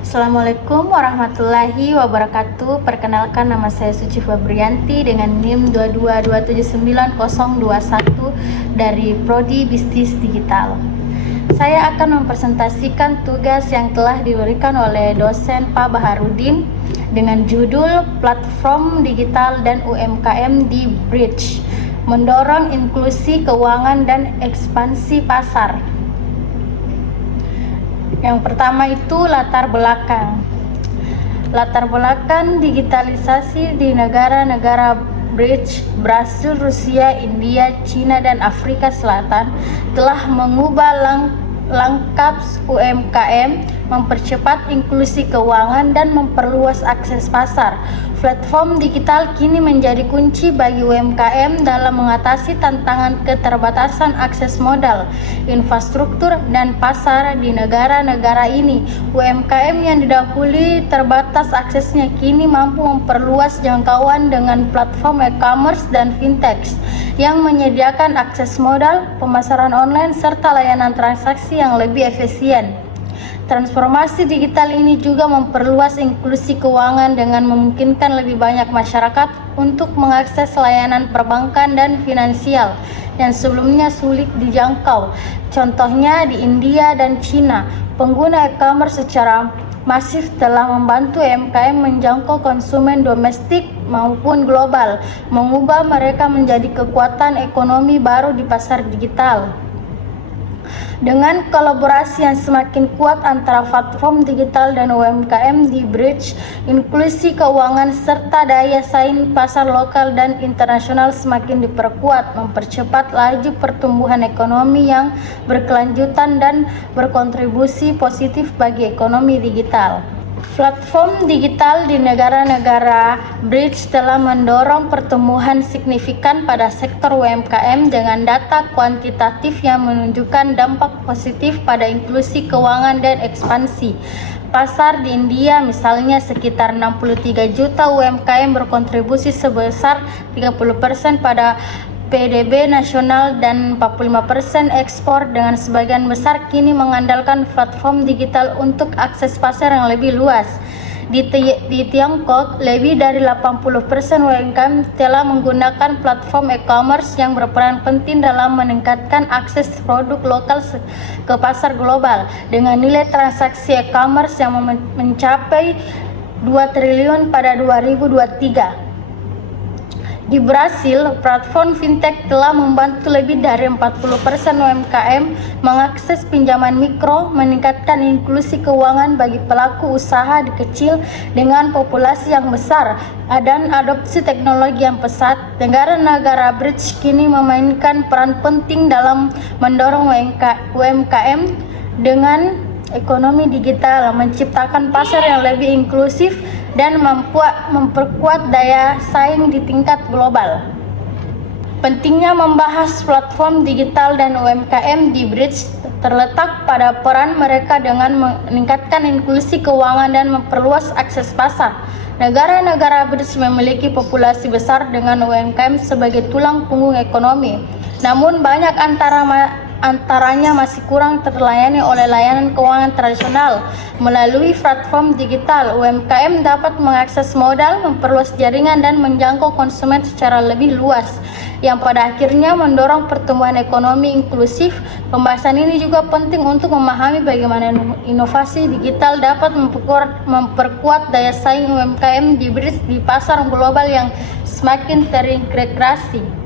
Assalamualaikum warahmatullahi wabarakatuh. Perkenalkan, nama saya Suci Febrianti dengan NIM 222799021 dari Prodi Bisnis Digital. Saya akan mempresentasikan tugas yang telah diberikan oleh dosen Pak Baharudin dengan judul Platform Digital dan UMKM di Bridge, mendorong inklusi keuangan dan ekspansi pasar. Yang pertama itu latar belakang. Latar belakang digitalisasi di negara-negara Bridge, Brasil, Rusia, India, Cina, dan Afrika Selatan telah mengubah langkah UMKM, mempercepat inklusi keuangan, dan memperluas akses pasar. Platform digital kini menjadi kunci bagi UMKM dalam mengatasi tantangan keterbatasan akses modal, infrastruktur, dan pasar di negara-negara ini. UMKM yang didahului terbatas aksesnya kini mampu memperluas jangkauan dengan platform e-commerce dan fintech yang menyediakan akses modal, pemasaran online, serta layanan transaksi yang lebih efisien. Transformasi digital ini juga memperluas inklusi keuangan dengan memungkinkan lebih banyak masyarakat untuk mengakses layanan perbankan dan finansial yang sebelumnya sulit dijangkau. Contohnya di India dan Cina, pengguna e-commerce secara masif telah membantu UMKM menjangkau konsumen domestik maupun global, mengubah mereka menjadi kekuatan ekonomi baru di pasar digital. Dengan kolaborasi yang semakin kuat antara platform digital dan UMKM di Bridge, inklusi keuangan serta daya saing pasar lokal dan internasional semakin diperkuat, mempercepat laju pertumbuhan ekonomi yang berkelanjutan dan berkontribusi positif bagi ekonomi digital. Platform digital di negara-negara Bridge telah mendorong pertumbuhan signifikan pada sektor UMKM dengan data kuantitatif yang menunjukkan dampak positif pada inklusi keuangan dan ekspansi. Pasar di India misalnya sekitar 63 juta UMKM berkontribusi sebesar 30% pada PDB nasional dan 45% ekspor, dengan sebagian besar kini mengandalkan platform digital untuk akses pasar yang lebih luas. Di Tiongkok, lebih dari 80% UMKM telah menggunakan platform e-commerce yang berperan penting dalam meningkatkan akses produk lokal ke pasar global, dengan nilai transaksi e-commerce yang mencapai 2 triliun pada 2023. Di Brasil, platform fintech telah membantu lebih dari 40% UMKM mengakses pinjaman mikro, meningkatkan inklusi keuangan bagi pelaku usaha kecil dengan populasi yang besar dan adopsi teknologi yang pesat. Negara-negara Bridge kini memainkan peran penting dalam mendorong UMKM dengan ekonomi digital, menciptakan pasar yang lebih inklusif dan memperkuat daya saing di tingkat global. Pentingnya membahas platform digital dan UMKM di Bridge terletak pada peran mereka dengan meningkatkan inklusi keuangan dan memperluas akses pasar. Negara-negara Bridge memiliki populasi besar dengan UMKM sebagai tulang punggung ekonomi. Namun banyak antaranya masih kurang terlayani oleh layanan keuangan tradisional. Melalui platform digital, UMKM dapat mengakses modal, memperluas jaringan, dan menjangkau konsumen secara lebih luas, yang pada akhirnya mendorong pertumbuhan ekonomi inklusif. Pembahasan ini juga penting untuk memahami bagaimana inovasi digital dapat memperkuat daya saing UMKM di Bridge di pasar global yang semakin terintegrasi.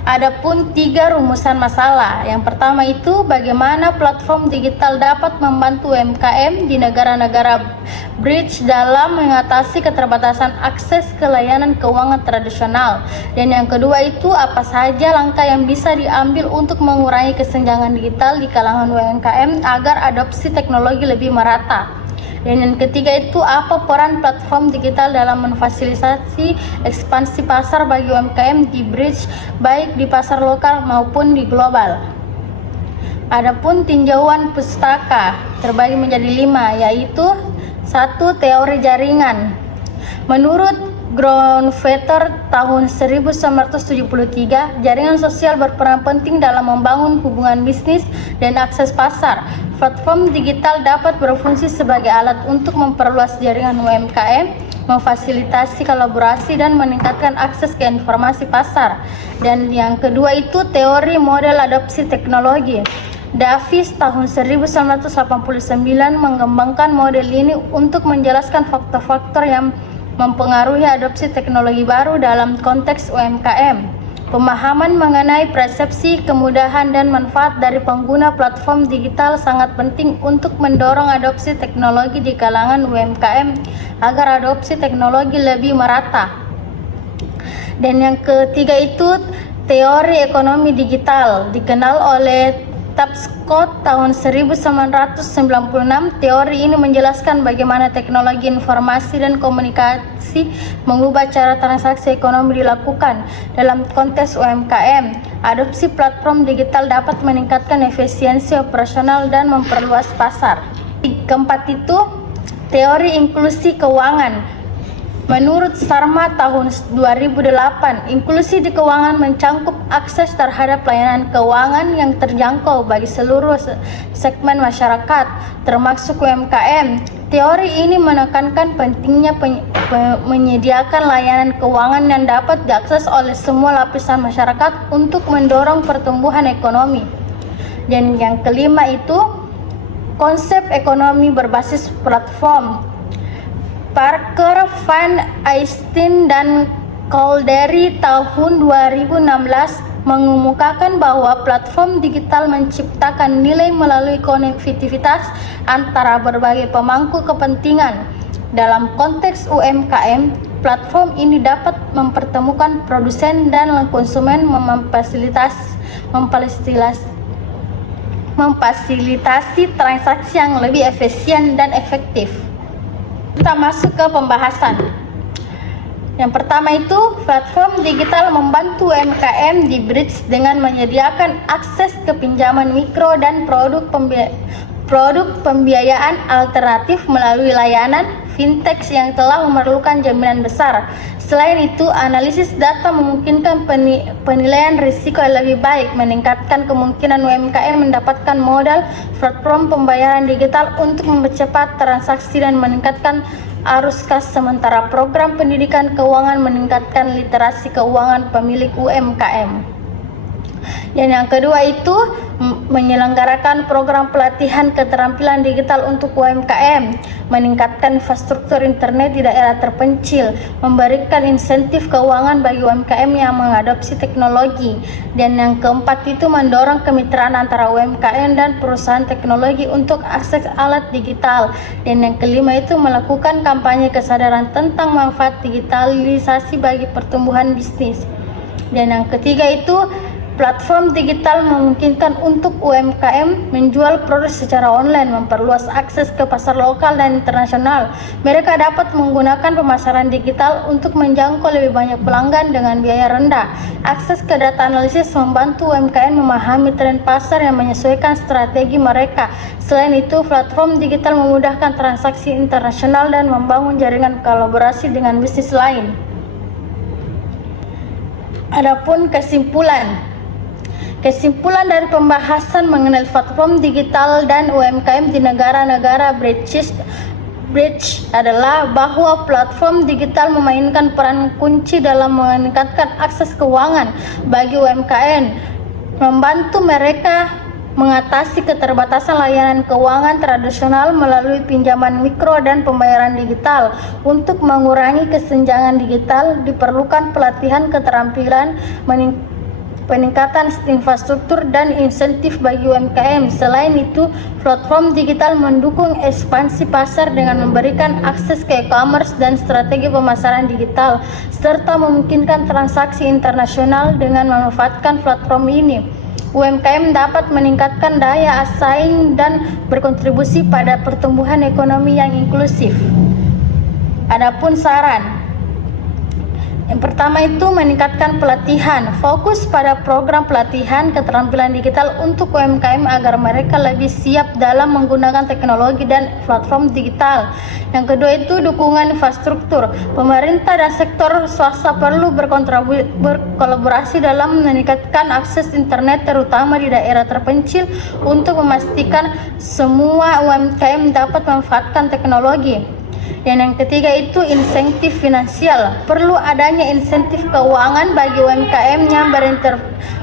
Adapun 3 rumusan masalah. Yang pertama itu bagaimana platform digital dapat membantu UMKM di negara-negara Bridge dalam mengatasi keterbatasan akses ke layanan keuangan tradisional. Dan yang kedua itu apa saja langkah yang bisa diambil untuk mengurangi kesenjangan digital di kalangan UMKM agar adopsi teknologi lebih merata. Dan yang ketiga itu apa peran platform digital dalam memfasilitasi ekspansi pasar bagi UMKM di Bridge, baik di pasar lokal maupun di global. Adapun tinjauan pustaka terbagi menjadi 5, yaitu 1. Teori jaringan. Menurut Grunewalder tahun 1973, jaringan sosial berperan penting dalam membangun hubungan bisnis dan akses pasar. platform digital dapat berfungsi sebagai alat untuk memperluas jaringan UMKM, memfasilitasi kolaborasi dan meningkatkan akses ke informasi pasar. Dan yang kedua itu teori model adopsi teknologi. Davis tahun 1989 mengembangkan model ini untuk menjelaskan faktor-faktor yang mempengaruhi adopsi teknologi baru dalam konteks UMKM. Pemahaman mengenai persepsi, kemudahan, dan manfaat dari pengguna platform digital sangat penting untuk mendorong adopsi teknologi di kalangan UMKM agar adopsi teknologi lebih merata. Dan yang ketiga itu teori ekonomi digital, dikenal oleh Tapscott tahun 1996. Teori ini menjelaskan bagaimana teknologi informasi dan komunikasi mengubah cara transaksi ekonomi dilakukan. Dalam konteks UMKM, adopsi platform digital dapat meningkatkan efisiensi operasional dan memperluas pasar. Keempat itu teori inklusi keuangan. Menurut Sharma tahun 2008, inklusi di keuangan mencangkup akses terhadap layanan keuangan yang terjangkau bagi seluruh segmen masyarakat, termasuk UMKM. Teori ini menekankan pentingnya menyediakan layanan keuangan yang dapat diakses oleh semua lapisan masyarakat untuk mendorong pertumbuhan ekonomi. Dan yang kelima itu konsep ekonomi berbasis platform. Parker, Van Eysteen, dan Caldery tahun 2016 mengemukakan bahwa platform digital menciptakan nilai melalui konektivitas antara berbagai pemangku kepentingan. Dalam konteks UMKM, platform ini dapat mempertemukan produsen dan konsumen, memfasilitasi transaksi yang lebih efisien dan efektif. Kita masuk ke pembahasan. Yang pertama itu, platform digital membantu UMKM di bridge dengan menyediakan akses ke pinjaman mikro dan produk pembiayaan alternatif melalui layanan fintech yang telah memerlukan jaminan besar. Selain itu, analisis data memungkinkan penilaian risiko yang lebih baik, meningkatkan kemungkinan UMKM mendapatkan modal platform pembayaran digital untuk mempercepat transaksi dan meningkatkan arus kas, sementara program pendidikan keuangan meningkatkan literasi keuangan pemilik UMKM. Dan yang kedua itu menyelenggarakan program pelatihan keterampilan digital untuk UMKM, meningkatkan infrastruktur internet di daerah terpencil, memberikan insentif keuangan bagi UMKM yang mengadopsi teknologi. Dan yang keempat itu mendorong kemitraan antara UMKM dan perusahaan teknologi untuk akses alat digital. Dan yang kelima itu melakukan kampanye kesadaran tentang manfaat digitalisasi bagi pertumbuhan bisnis. Dan yang ketiga itu platform digital memungkinkan untuk UMKM menjual produk secara online, memperluas akses ke pasar lokal dan internasional. Mereka dapat menggunakan pemasaran digital untuk menjangkau lebih banyak pelanggan dengan biaya rendah. Akses ke data analisis membantu UMKM memahami tren pasar yang menyesuaikan strategi mereka. Selain itu, platform digital memudahkan transaksi internasional dan membangun jaringan kolaborasi dengan bisnis lain. Adapun kesimpulan dari pembahasan mengenai platform digital dan UMKM di negara-negara bridge adalah bahwa platform digital memainkan peran kunci dalam meningkatkan akses keuangan bagi UMKM, membantu mereka mengatasi keterbatasan layanan keuangan tradisional melalui pinjaman mikro dan pembayaran digital. Untuk mengurangi kesenjangan digital, diperlukan pelatihan keterampilan, peningkatan infrastruktur dan insentif bagi UMKM. Selain itu, platform digital mendukung ekspansi pasar dengan memberikan akses ke e-commerce dan strategi pemasaran digital, serta memungkinkan transaksi internasional. Dengan memanfaatkan platform ini, UMKM dapat meningkatkan daya saing dan berkontribusi pada pertumbuhan ekonomi yang inklusif. Adapun saran, Yang pertama itu meningkatkan pelatihan, fokus pada program pelatihan keterampilan digital untuk UMKM agar mereka lebih siap dalam menggunakan teknologi dan platform digital. Yang kedua itu dukungan infrastruktur. Pemerintah dan sektor swasta perlu berkolaborasi dalam meningkatkan akses internet terutama di daerah terpencil untuk memastikan semua UMKM dapat memanfaatkan teknologi. Dan yang ketiga itu insentif finansial. Perlu adanya insentif keuangan bagi UMKM yang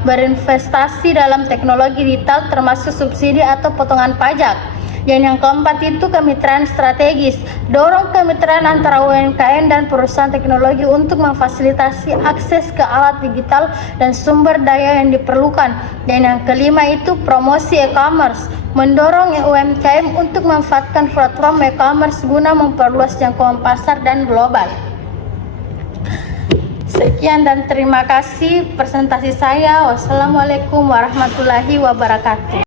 berinvestasi dalam teknologi digital termasuk subsidi atau potongan pajak. Dan yang keempat itu kemitraan strategis. Dorong kemitraan antara UMKM dan perusahaan teknologi untuk memfasilitasi akses ke alat digital dan sumber daya yang diperlukan. Dan yang kelima itu promosi e-commerce. Mendorong UMKM untuk memanfaatkan platform e-commerce guna memperluas jangkauan pasar dan global. Sekian dan terima kasih presentasi saya. Wassalamualaikum warahmatullahi wabarakatuh.